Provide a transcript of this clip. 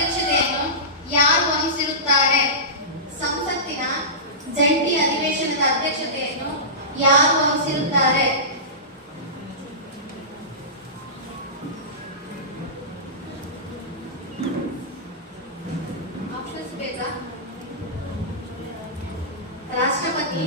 ಅಧ್ಯಕ್ಷತೆಯನ್ನು ಯಾರು ವಹಿಸಿರುತ್ತಾರೆ? ಸಂಸತ್ತಿನ ಜಂಟಿ ಅಧಿವೇಶನದ ಅಧ್ಯಕ್ಷತೆಯನ್ನು ಯಾರು ವಹಿಸಿರುತ್ತಾರೆ? ಆಪ್ಷನ್ಸ್ ಬೇಕಾ? ರಾಷ್ಟ್ರಪತಿ,